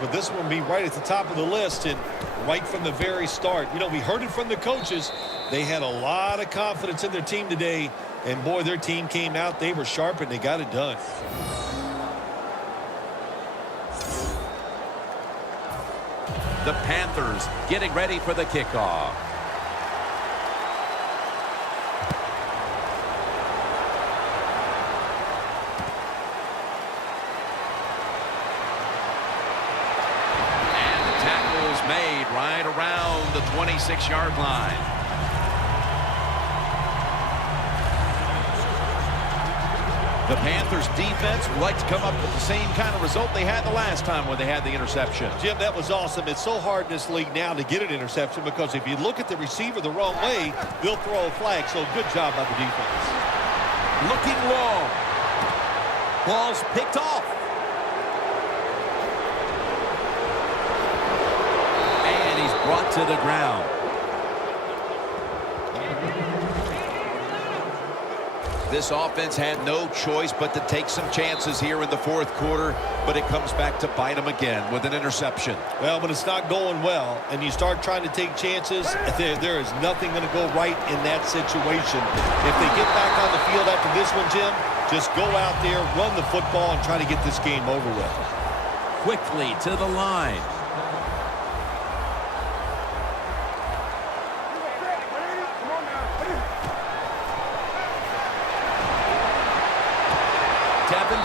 but this one will be right at the top of the list and right from the very start. You know, we heard it from the coaches. They had a lot of confidence in their team today, and boy, their team came out. They were sharp, and they got it done. The Panthers getting ready for the kickoff. And the tackle is made right around the 26-yard line. The Panthers defense would like to come up with the same kind of result they had the last time when they had the interception. Jim, that was awesome. It's so hard in this league now to get an interception because if you look at the receiver the wrong way, they'll throw a flag. So good job by the defense. Looking long. Ball's picked off. And he's brought to the ground. This offense had no choice but to take some chances here in the fourth quarter, but it comes back to bite them again with an interception. Well, when it's not going well and you start trying to take chances, there is nothing going to go right in that situation. If they get back on the field after this one, Jim, just go out there, run the football, and try to get this game over with. Quickly to the line.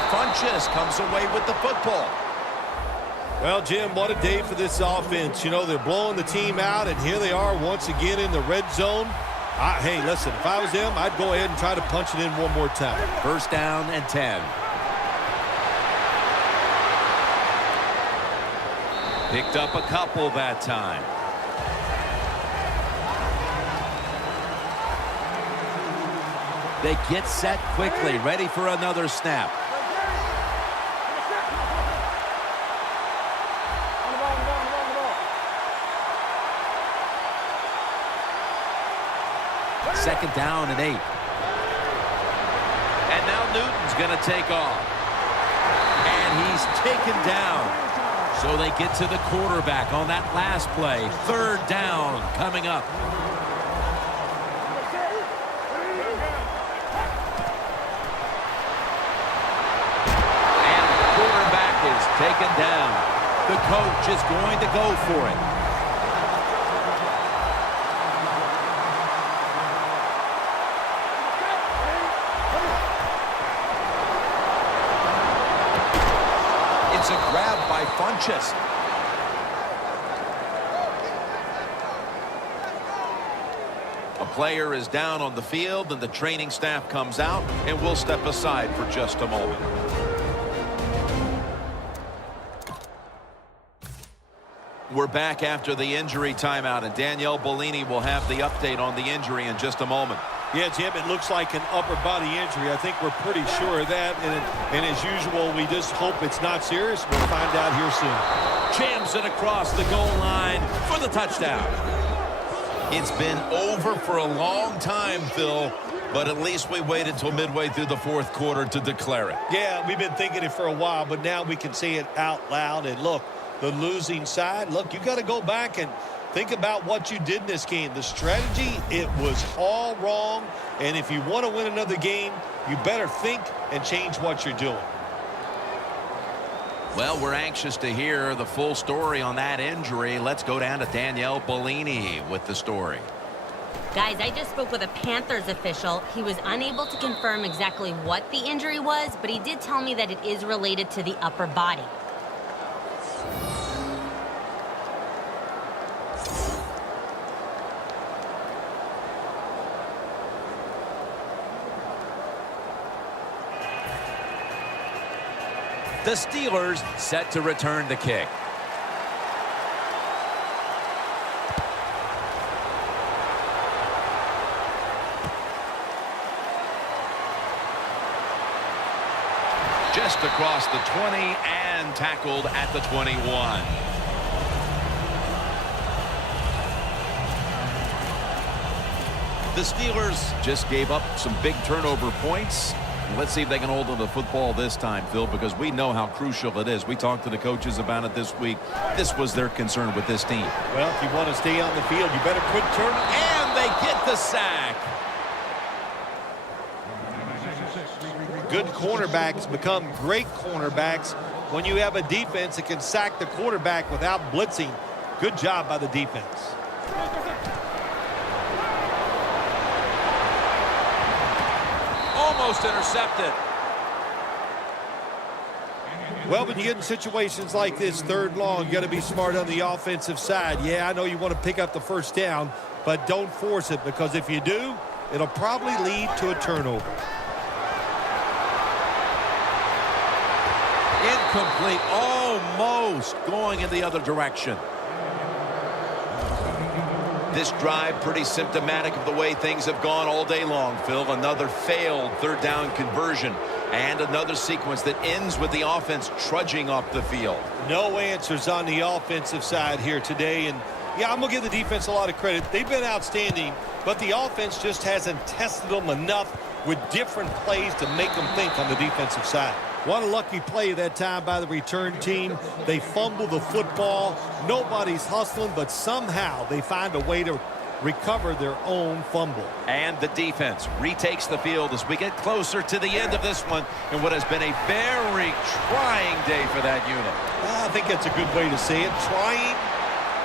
Funchess comes away with the football. Well, Jim, what a day for this offense. You know, they're blowing the team out, and here they are once again in the red zone. Hey, listen, if I was them, I'd go ahead and try to punch it in one more time. First down and 10. Picked up a couple that time. They get set quickly, ready for another snap. Second down and 8. And now Newton's going to take off. And he's taken down. So they get to the quarterback on that last play. Third down coming up. And the quarterback is taken down. The coach is going to go for it. It's a grab by Funchess. A player is down on the field, and the training staff comes out, and we'll step aside for just a moment. We're back after the injury timeout, and Danielle Bellini will have the update on the injury in just a moment. Yeah, Jim, it looks like an upper body injury. I think we're pretty sure of that. And as usual, we just hope it's not serious. We'll find out here soon. Jams it across the goal line for the touchdown. It's been over for a long time, Phil, but at least we waited till midway through the fourth quarter to declare it. Yeah, we've been thinking it for a while, but now we can say it out loud. And look, the losing side, look, you got to go back and think about what you did in this game. The strategy, it was all wrong. And if you want to win another game, you better think and change what you're doing. Well, we're anxious to hear the full story on that injury. Let's go down to Danielle Bellini with the story. Guys, I just spoke with a Panthers official. He was unable to confirm exactly what the injury was, but he did tell me that it is related to the upper body. The Steelers set to return the kick. Just across the 20 and tackled at the 21. The Steelers just gave up some big turnover points. Let's see if they can hold on to the football this time, Phil, because we know how crucial it is. We talked to the coaches about it this week. This was their concern with this team. Well, if you want to stay on the field, you better quit turning. And they get the sack. Good cornerbacks become great cornerbacks when you have a defense that can sack the quarterback without blitzing. Good job by the defense. Almost intercepted. Well, when you get in situations like this, third long, you got to be smart on the offensive side. Yeah, I know you want to pick up the first down, but don't force it, because if you do, it'll probably lead to a turnover. Incomplete, almost going in the other direction. This drive pretty symptomatic of the way things have gone all day long, Phil. Another failed third down conversion and another sequence that ends with the offense trudging off the field. No answers on the offensive side here today, and yeah, I'm going to give the defense a lot of credit. They've been outstanding, but the offense just hasn't tested them enough with different plays to make them think on the defensive side. What a lucky play that time by the return team. They fumble the football. Nobody's hustling, but somehow they find a way to recover their own fumble. And the defense retakes the field as we get closer to the end of this one in what has been a very trying day for that unit. I think that's a good way to say it. Trying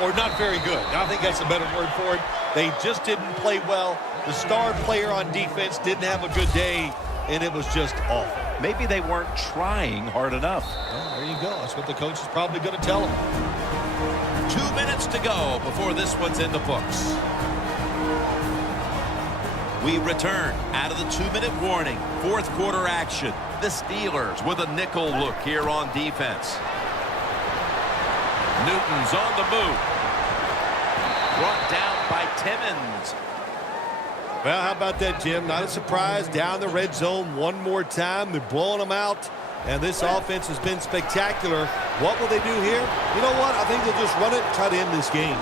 or not very good. I think that's a better word for it. They just didn't play well. The star player on defense didn't have a good day, and it was just awful. Maybe they weren't trying hard enough. Well, there you go. That's what the coach is probably going to tell them. 2 minutes to go before this one's in the books. We return out of the 2-minute warning. Fourth quarter action. The Steelers with a nickel look here on defense. Newton's on the move. Brought down by Timmons. Well, how about that, Jim? Not a surprise. Down the red zone one more time. They're blowing them out. And this offense has been spectacular. What will they do here? You know what? I think they'll just run it and try to end this game.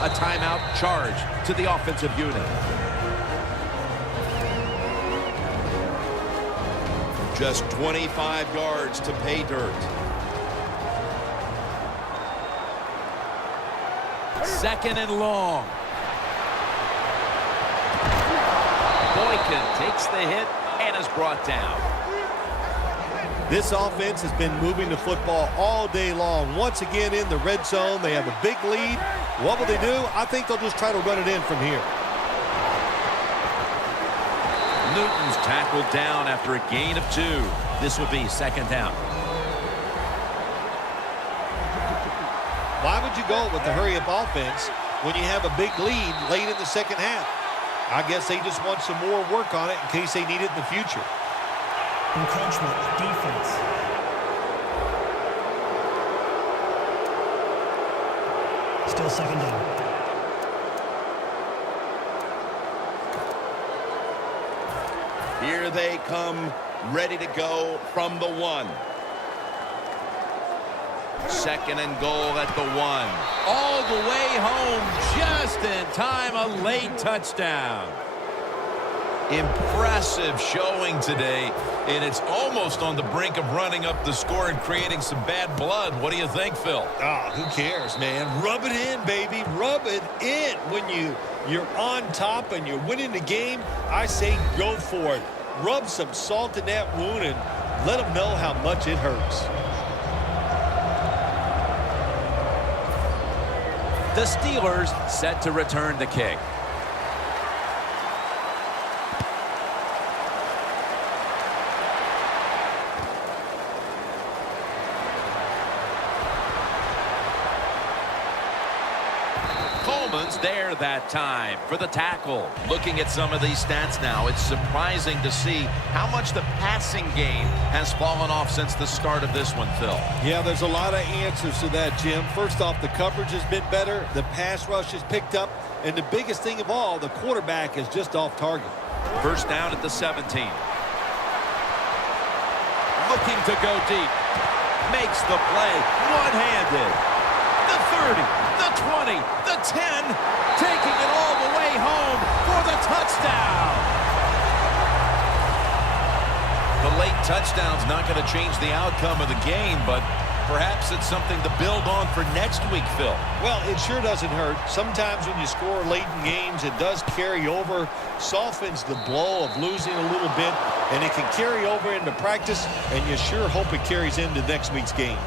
A timeout charge to the offensive unit. Just 25 yards to pay dirt. Second and long. Boykin takes the hit and is brought down. This offense has been moving the football all day long. Once again in the red zone, they have a big lead. What will they do? I think they'll just try to run it in from here. Newton's tackled down after a gain of 2. This will be second down. Why would you go with the hurry-up offense when you have a big lead late in the second half? I guess they just want some more work on it in case they need it in the future. Encroachment, defense. Still second down. Here they come, ready to go from the 1. Second and goal at the 1. All the way home, just in time, a late touchdown. Impressive showing today, and it's almost on the brink of running up the score and creating some bad blood. What do you think, Phil? Who cares, man? Rub it in, baby. Rub it in. When you're on top and you're winning the game, I say go for it. Rub some salt in that wound and let them know how much it hurts. The Steelers set to return the kick. Coleman's there that time for the tackle. Looking at some of these stats now, it's surprising to see how much the passing game has fallen off since the start of this one, Phil. Yeah, there's a lot of answers to that, Jim. First off, the coverage has been better. The pass rush has picked up. And the biggest thing of all, the quarterback is just off target. First down at the 17. Looking to go deep. Makes the play one-handed. the 30, the 20, the 10, taking it all the way home for the touchdown. The late touchdown's not going to change the outcome of the game, but perhaps it's something to build on for next week, Phil. Well, it sure doesn't hurt. Sometimes when you score late in games, it does carry over, softens the blow of losing a little bit, and it can carry over into practice, and you sure hope it carries into next week's game.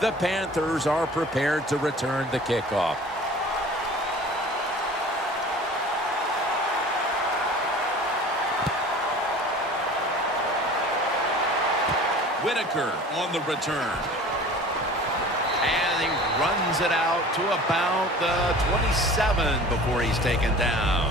The Panthers are prepared to return the kickoff. Whitaker on the return. And he runs it out to about the 27 before he's taken down.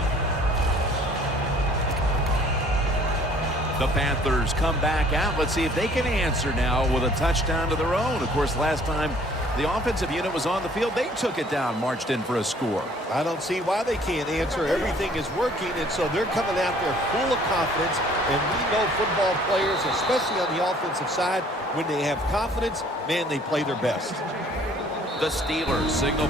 The Panthers come back out. Let's see if they can answer now with a touchdown of their own. Of course, last time the offensive unit was on the field, they took it down, marched in for a score. I don't see why they can't answer. Everything is working, and so they're coming out there full of confidence. And we know football players, especially on the offensive side, when they have confidence, man, they play their best. The Steelers signal.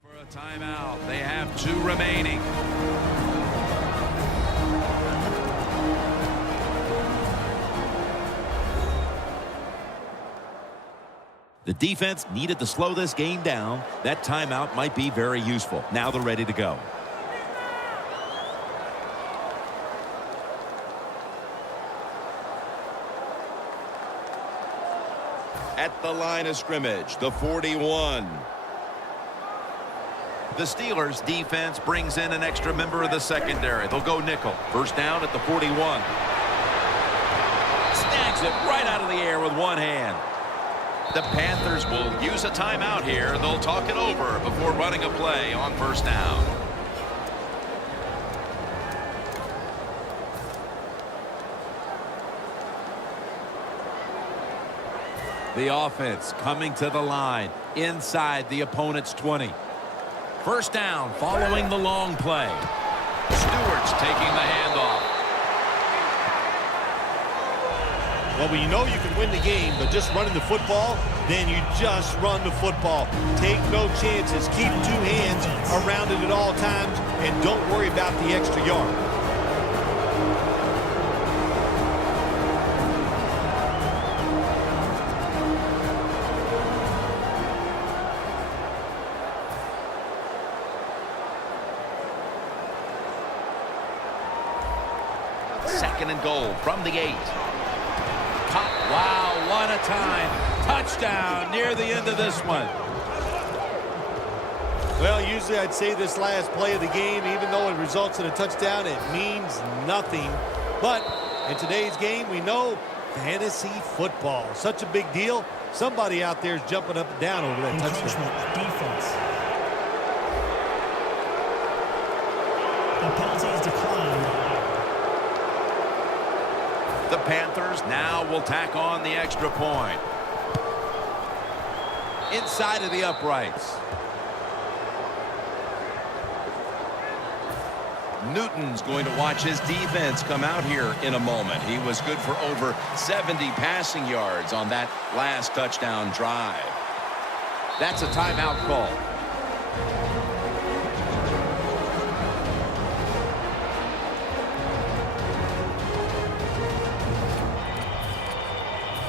For a timeout, they have 2 remaining. The defense needed to slow this game down. That timeout might be very useful. Now they're ready to go. At the line of scrimmage, the 41. The Steelers defense brings in an extra member of the secondary. They'll go nickel. First down at the 41. Snags it right out of the air with one hand. The Panthers will use a timeout here. They'll talk it over before running a play on first down. The offense coming to the line inside the opponent's 20. First down following the long play. Stewart's taking the handoff. Well, when you know you can win the game, but just running the football, then you just run the football. Take no chances. Keep 2 hands around it at all times, and don't worry about the extra yard. Second and goal from the 8. Wow, what a time. Touchdown near the end of this one. Well, usually I'd say this last play of the game, even though it results in a touchdown, it means nothing. But in today's game, we know fantasy football. Such a big deal. Somebody out there is jumping up and down over that touchdown. Defense. The penalty is declined. The Panthers now will tack on the extra point. Inside of the uprights. Newton's going to watch his defense come out here in a moment. He was good for over 70 passing yards on that last touchdown drive. That's a timeout call.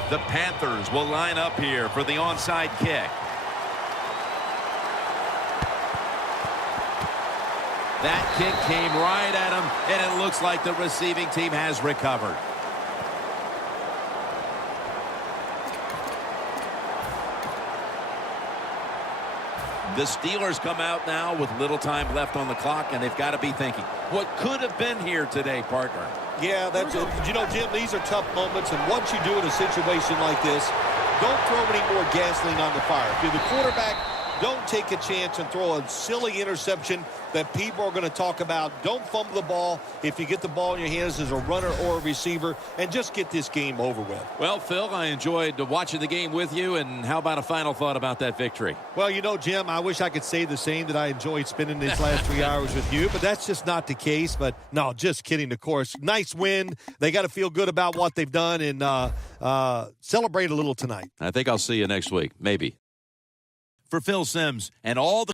The Panthers will line up here for the onside kick. That kick came right at him, and it looks like the receiving team has recovered. The Steelers come out now with little time left on the clock, and they've got to be thinking, what could have been here today, partner? Yeah, that's it. You know, Jim, these are tough moments, and what you do in a situation like this, don't throw any more gasoline on the fire. If you're the quarterback, Don't take a chance and throw a silly interception that people are going to talk about. Don't fumble the ball if you get the ball in your hands as a runner or a receiver, and just get this game over with. Well, Phil, I enjoyed watching the game with you, and how about a final thought about that victory? Well, you know, Jim, I wish I could say the same, that I enjoyed spending these last 3 hours with you, but that's just not the case. But, no, just kidding, of course. Nice win. They got to feel good about what they've done and celebrate a little tonight. I think I'll see you next week, maybe. For Phil Simms and all the